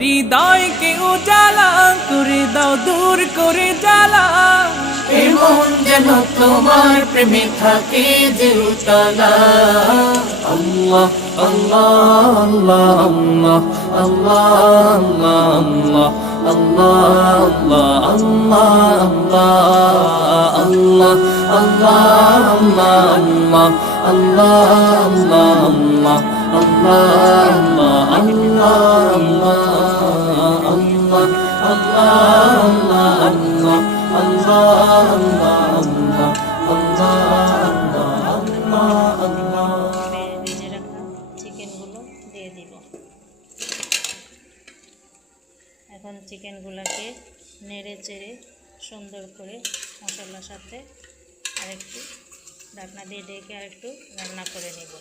হৃদয়কে উজালা করে দাও, দূর করে জ্বালা। এমন যেন তোমার প্রেমে থাকে যে উতলা। আল্লাহ আল্লাহ আল্লাহ আল্লাহ আল্লাহ আল্লাহ আল্লাহ আল্লাহ আল্লাহ আল্লাহ আল্লাহ ভেজে রাখা চিকেনগুলো দিয়ে দিব। এখন চিকেনগুলোকে নেড়ে চেড়ে সুন্দর করে মশলার সাথে আরেকটু ঢাকনা দিয়ে ডেকে আরেকটু রান্না করে নেব।